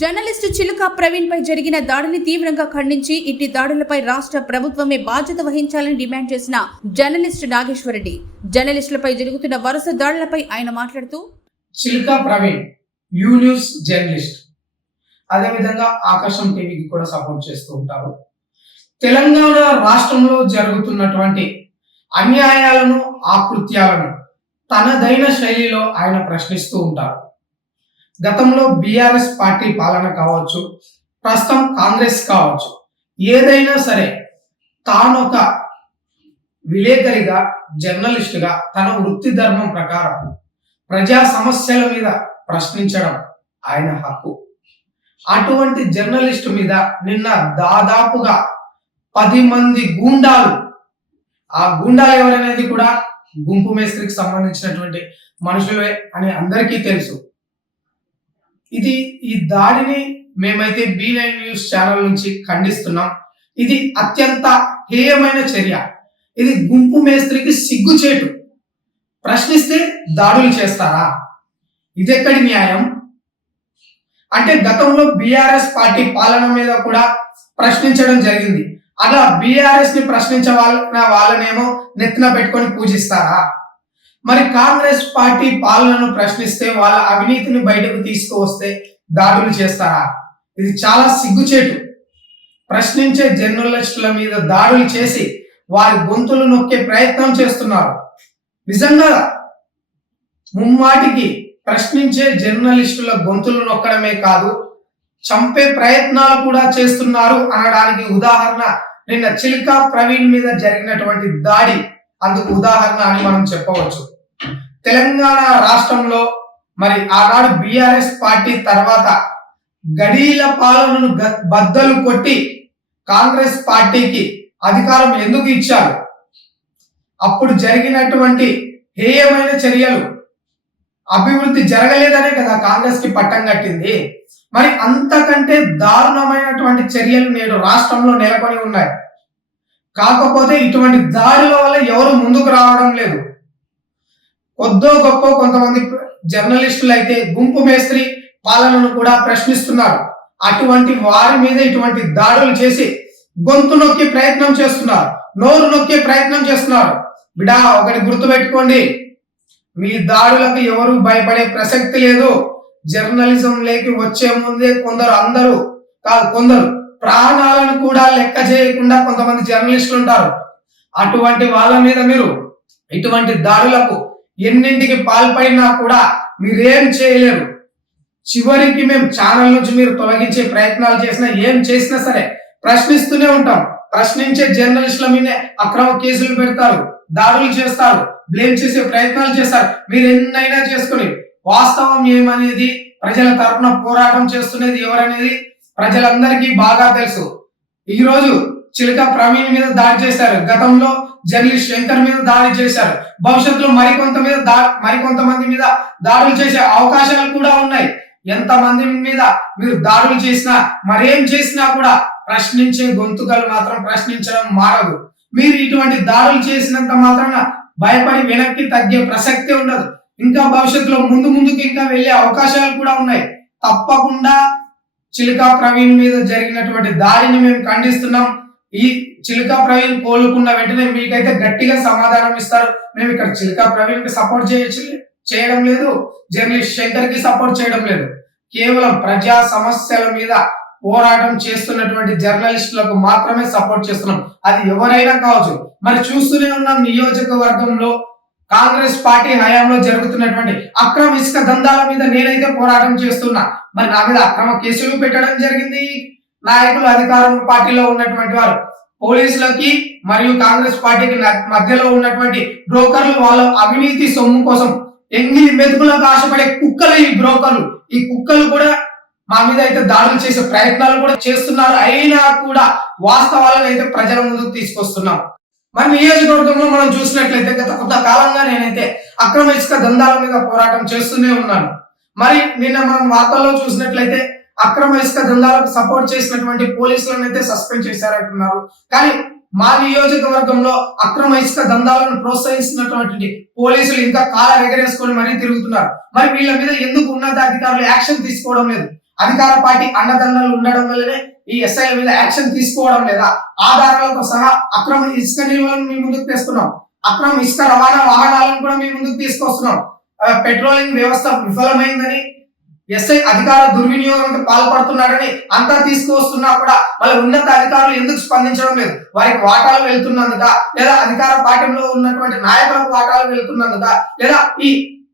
Journalist చిలుక ప్రవీణ్ పై జరిగిన దాడిని తీవ్రంగా ఖండించి ఇట్టి దాడులపై రాష్ట్ర ప్రభుత్వమే బాధ్యత వహించాలని డిమాండ్ చేసిన జర్నలిస్టు నాగేశ్వరరెడ్డి. జర్నలిస్టులపై జరుగుతున్న వరుస దాడులపై ఆయన మాట్లాడుతూ చిలుక ప్రవీణ్ యూ న్యూస్ జర్నలిస్ట్. అదేవిధంగా ఆకాశం టీవీకి కూడా సపోర్ట్ చేస్తూ ఉంటారు. తెలంగాణ రాష్ట్రంలో జరుగుతున్నటువంటి అన్యాయాలను ఆకృత్యాలను తనదైన శైలిలో ఆయన ప్రశ్నిస్తూ ఉంటారు. గతంలో బీఆర్ఎస్ పార్టీ పాలన కావచ్చు ప్రస్తుతం కాంగ్రెస్ కావచ్చు. ఏదైనా సరే తానొక విలేకరిగా జర్నలిస్టుగా తన వృత్తి ధర్మం ప్రకారం ప్రజా సమస్యల మీద ప్రశ్నించడం ఆయన హక్కు. అటువంటి జర్నలిస్టు మీద నిన్న దాదాపుగా పది మంది గూండాలు ఆ గూండాలు ఎవరనేది కూడా గుంపు మేస్త్రికి సంబంధించినటువంటి మనుషులే అని అందరికీ తెలుసు. ఇది ఈ దాడిని మేమైతే బి నైన్ న్యూస్ ఛానల్ నుంచి ఖండిస్తున్నాం. ఇది అత్యంత హేయమైన చర్య. ఇది గుంపు మేస్త్రికి సిగ్గుచేటు. ప్రశ్నిస్తే దాడులు చేస్తారా? ఇదెక్కడి న్యాయం? అంటే గతంలో బీఆర్ఎస్ పార్టీ పాలన మీద కూడా ప్రశ్నించడం జరిగింది. అలా బీఆర్ఎస్ని ప్రశ్నించే వాళ్ళ వాళ్ళనేమో నెత్తిన పెట్టుకొని పూజిస్తారా? మరి కాంగ్రెస్ పార్టీ పాలనను ప్రశ్నిస్తే వాళ్ళ అవినీతిని బయటకు తీసుకువస్తే దాడులు చేస్తారా? ఇది చాలా సిగ్గుచేటు. ప్రశ్నించే జర్నలిస్టుల మీద దాడులు చేసి వారి గొంతులు నొక్కే ప్రయత్నం చేస్తున్నారు. నిజంగా ముమ్మాటికి ప్రశ్నించే జర్నలిస్టుల గొంతులు నొక్కడమే కాదు చంపే ప్రయత్నాలు కూడా చేస్తున్నారు అనడానికి ఉదాహరణ నిన్న చిల్కా ప్రవీణ్ మీద జరిగినటువంటి దాడి. అందుకు ఉదాహరణ అని మనం చెప్పవచ్చు. తెలంగాణ రాష్ట్రంలో మరి ఆనాడు బీఆర్ఎస్ పార్టీ తర్వాత గడీల పాలనను బద్దలు కొట్టి కాంగ్రెస్ పార్టీకి అధికారం ఎందుకు ఇచ్చారు? అప్పుడు జరిగినటువంటి హేయమైన చర్యలు అభివృద్ధి జరగలేదనే కదా కాంగ్రెస్కి పట్టం కట్టింది. మరి అంతకంటే దారుణమైనటువంటి చర్యలు నేడు రాష్ట్రంలో నెలకొని ఉన్నాయి. కాకపోతే ఇటువంటి దాడుల వల్ల ఎవరు ముందుకు రావడం లేదు. కొద్దో గొప్ప కొంతమంది జర్నలిస్టులు అయితే గుంపు మేస్త్రి పాలనను కూడా ప్రశ్నిస్తున్నారు. అటువంటి వారి మీద ఇటువంటి దాడులు చేసి గొంతు నొక్కే ప్రయత్నం చేస్తున్నారు. నోరు నొక్కే ప్రయత్నం చేస్తున్నారు. బిడా ఒకటి గుర్తుపెట్టుకోండి. మీ దాడులకు ఎవరు భయపడే ప్రసక్తి లేదు. జర్నలిజం లేకి వచ్చే ముందే కొందరు అందరూ కాదు కొందరు ప్రాణాలను కూడా లెక్క చేయకుండా కొంతమంది జర్నలిస్టులు ఉంటారు. అటువంటి వాళ్ళ మీద మీరు ఇటువంటి దాడులకు ఎన్నింటికి పాల్పడినా కూడా మీరేం చేయలేరు. చివరికి మేము ఛానల్ నుంచి మీరు తొలగించే ప్రయత్నాలు చేసినా ఏం చేసినా సరే ప్రశ్నిస్తూనే ఉంటాం. ప్రశ్నించే జర్నలిస్టుల మీదే అక్రమ కేసులు పెడతారు దాడులు చేస్తారు బ్లేమ్ చేసే ప్రయత్నాలు చేస్తారు. మీరు ఎన్నైనా చేసుకుని వాస్తవం ఏమనేది ప్రజల తరఫున పోరాటం చేస్తున్నది ఎవరనేది ప్రజలందరికీ బాగా తెలుసు. ఈరోజు చిలక ప్రవీణ్ మీద దాడి చేశారు. గతంలో జర్నలిస్ట్ శంకర్ మీద దాడి చేశారు. భవిష్యత్తులో మరికొంత మీద దా మరికొంతమంది మీద దాడులు చేసే అవకాశాలు కూడా ఉన్నాయి. ఎంతమంది మీద మీరు దాడులు చేసినా మరేం చేసినా కూడా ప్రశ్నించే గొంతుకలు మాత్రం ప్రశ్నించడం మారదు. మీరు ఇటువంటి దాడులు చేసినంత మాత్రాన భయపడి వెనక్కి తగ్గే ప్రసక్తి ఉండదు. ఇంకా భవిష్యత్తులో ముందు ముందుకు ఇంకా వెళ్ళే అవకాశాలు కూడా ఉన్నాయి. తప్పకుండా చిలుక ప్రవీణ్ మీద జరిగినటువంటి దాడిని మేము ఖండిస్తున్నాం. ఈ చిలుకా ప్రవీణ్ కోలుకున్న వెంటనే మీకైతే గట్టిగా సమాధానం ఇస్తారు. మేము ఇక్కడ చిలుకా ప్రవీణ్కి సపోర్ట్ చేయొచ్చు చేయడం లేదు. జర్నలిస్ట్ శంకర్కి సపోర్ట్ చేయడం లేదు. కేవలం ప్రజా సమస్యల మీద పోరాటం చేస్తున్నటువంటి జర్నలిస్టులకు మాత్రమే సపోర్ట్ చేస్తున్నాం. అది ఎవరైనా కావచ్చు. మరి చూస్తూనే ఉన్నాం నియోజకవర్గంలో కాంగ్రెస్ పార్టీ హయాంలో జరుగుతున్నటువంటి అక్రమ ఇసుక దందాల మీద నేనైతే పోరాటం చేస్తున్నా. మరి నా మీద అక్రమ కేసులు పెట్టడం జరిగింది. నాయకులు అధికారం పార్టీలో ఉన్నటువంటి వారు. పోలీసులకి మరియు కాంగ్రెస్ పార్టీకి మధ్యలో ఉన్నటువంటి బ్రోకర్లు వాళ్ళ అవినీతి సొమ్ము కోసం ఎన్ని మెతుకులకు ఆశపడే కుక్కలు ఈ బ్రోకర్లు. ఈ కుక్కలు కూడా మా మీద అయితే దాడులు చేసే ప్రయత్నాలు కూడా చేస్తున్నారు. అయినా కూడా వాస్తవాలను అయితే ప్రజల ముందుకు తీసుకొస్తున్నాం. మరి నియోజకవర్గంలో మనం చూసినట్లయితే గత కొంత కాలంగా నేనైతే అక్రమ ఇసుక దందాల మీద పోరాటం చేస్తూనే ఉన్నాను. మరి నిన్న మనం వార్తల్లో చూసినట్లయితే అక్రమ ఇసుక దందాలకు సపోర్ట్ చేసినటువంటి పోలీసులను అయితే సస్పెండ్ చేశారంటున్నారు. కానీ మా నియోజకవర్గంలో అక్రమ ఇసుక దందాలను ప్రోత్సహిస్తున్నటువంటి పోలీసులు ఇంకా కాల ఎగరేసుకొని మరీ తిరుగుతున్నారు. మరి వీళ్ళ మీద ఎందుకు ఉన్నతాధికారులు యాక్షన్ తీసుకోవడం లేదు? అధికార పార్టీ అండదండలు ఉండడం వల్లనే ఈ ఎస్ఐల మీద యాక్షన్ తీసుకోవడం లేదా? ఆధారాలతో సహా అక్రమ ఇసుక నిల్వలను మీ ముందుకు తెస్తున్నాం. అక్రమ ఇసుక రవాణా వాహనాలను కూడా మీ ముందుకు తీసుకొస్తున్నాం. పెట్రోలింగ్ వ్యవస్థ విఫలమైందని ఎస్ఐ అధికార దుర్వినియోగానికి పాల్పడుతున్నారని అంతా తీసుకువస్తున్నా కూడా వాళ్ళ ఉన్నత అధికారులు ఎందుకు స్పందించడం లేదు? వారికి వాటాలు వెళ్తున్నందుక? లేదా అధికార పార్టీలో ఉన్నటువంటి నాయకులకు వాటాలు వెళ్తున్నందుక? లేదా ఈ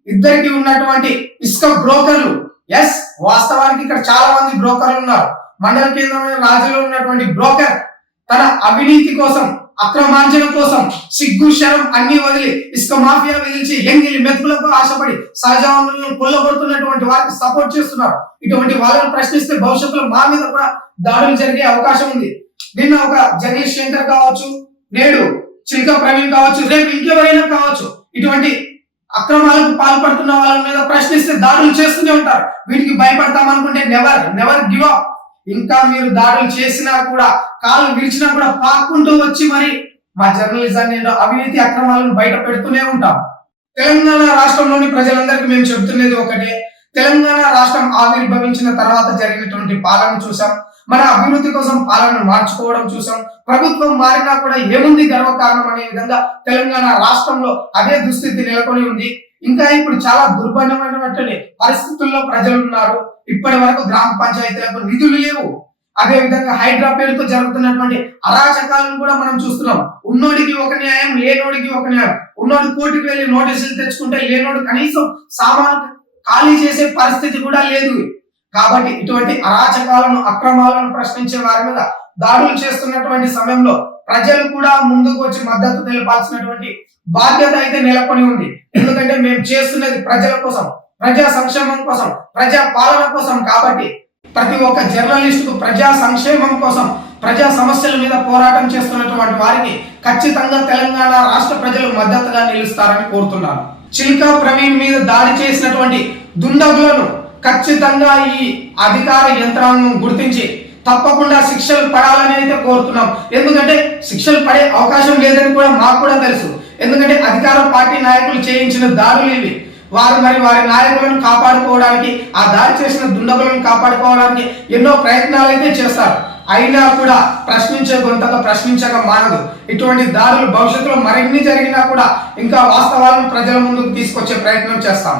ఇద్దరికి ఉన్నటువంటి ఇసుక బ్రోకర్లు? ఎస్ వాస్తవానికి ఇక్కడ చాలా మంది బ్రోకర్లు ఉన్నారు. మండల కేంద్రమైన రాజులో ఉన్నటువంటి బ్రోకర్ తన అవినీతి కోసం అక్రమార్జన కోసం సిగ్గు శరం అన్ని వదిలి ఇసుక మాఫియా విధించి ఎంగిలి మెతుకులకు ఆశపడి సహజ వనరులను కొల్లగొడుతున్నటువంటి వారికి సపోర్ట్ చేస్తున్నారు. ఇటువంటి వాళ్ళని ప్రశ్నిస్తే భవిష్యత్తులో మా మీద కూడా దాడులు జరిగే అవకాశం ఉంది. నిన్న ఒక జగదీష్ శంకర్ కావచ్చు నేడు చిల్క ప్రవీణ్ కావచ్చు రేపు ఇంకెవరైనా కావచ్చు ఇటువంటి అక్రమాలకు పాల్పడుతున్న వాళ్ళ మీద ప్రశ్నిస్తే దాడులు చేస్తూనే ఉంటారు. వీటికి భయపడతామనుకుంటే నెవర్ నెవర్ గివ్ అప్ ఇంకా మీరు దాడులు చేసినా కూడా కాలు విడిచినా కూడా పాక్కుంటూ వచ్చి మరి మా జర్నలిజాన్ని ఏంటో అవినీతి అక్రమాలను బయట పెడుతూనే ఉంటాం. తెలంగాణ రాష్ట్రంలోని ప్రజలందరికీ మేము చెబుతున్నది ఒకటే. తెలంగాణ రాష్ట్రం ఆవిర్భవించిన తర్వాత జరిగినటువంటి పాలన చూసాం. మన అభివృద్ధి కోసం పాలనను మార్చుకోవడం చూసాం. ప్రభుత్వం మారినా కూడా ఏముంది గర్వకారణం అనే విధంగా తెలంగాణ రాష్ట్రంలో అదే దుస్థితి నెలకొని ఉంది. ఇంకా ఇప్పుడు చాలా దుర్భరమైనటువంటి పరిస్థితుల్లో ప్రజలు ఉన్నారు ఇప్పటి వరకు గ్రామ పంచాయతీలకు నిధులు లేవు. అదే విధంగా హైడ్రా పేరుతో జరుగుతున్నటువంటి అరాచకాలను కూడా మనం చూస్తున్నాం. ఉన్నోడికి ఒక న్యాయం లేనోడికి ఒక న్యాయం. ఉన్నోడు కోర్టుకు వెళ్ళి నోటీసులు తెచ్చుకుంటే లేనోడు కనీసం సామాను ఖాళీ చేసే పరిస్థితి కూడా లేదు. కాబట్టి ఇటువంటి అరాచకాలను అక్రమాలను ప్రశ్నించే వారి మీద దాడులు చేస్తున్నటువంటి సమయంలో ప్రజలు కూడా ముందుకు వచ్చి మద్దతు తెలపాల్సినటువంటి బాధ్యత అయితే నెలకొని ఉంది. ఎందుకంటే మేము చేస్తున్నది ప్రజల కోసం ప్రజా సంక్షేమం కోసం ప్రజా పాలన కోసం కాబట్టి ప్రతి ఒక్క జర్నలిస్ట్కు ప్రజా సంక్షేమం కోసం ప్రజా సమస్యల మీద పోరాటం చేస్తున్నటువంటి వారికి ఖచ్చితంగా తెలంగాణ రాష్ట్ర ప్రజలు మద్దతుగా నిలుస్తారని కోరుతున్నాను. చిల్కా ప్రవీణ్ మీద దాడి చేసినటువంటి దుండగులను ఖచ్చితంగా ఈ అధికార యంత్రాంగం గుర్తించి తప్పకుండా శిక్షలు పడాలని అయితే కోరుతున్నాం. ఎందుకంటే శిక్షలు పడే అవకాశం లేదని కూడా మాకు కూడా తెలుసు. ఎందుకంటే అధికార పార్టీ నాయకులు చేయించిన దారులు ఇవి. వారు మరి వారి నాయకులను కాపాడుకోవడానికి ఆ దారి చేసిన దుండగులను కాపాడుకోవడానికి ఎన్నో ప్రయత్నాలు అయితే చేస్తారు. అయినా కూడా ప్రశ్నించే గొంతక ప్రశ్నించక మానదు. ఇటువంటి దారులు భవిష్యత్తులో మరిన్ని జరిగినా కూడా ఇంకా వాస్తవాలను ప్రజల ముందుకు తీసుకొచ్చే ప్రయత్నం చేస్తాం.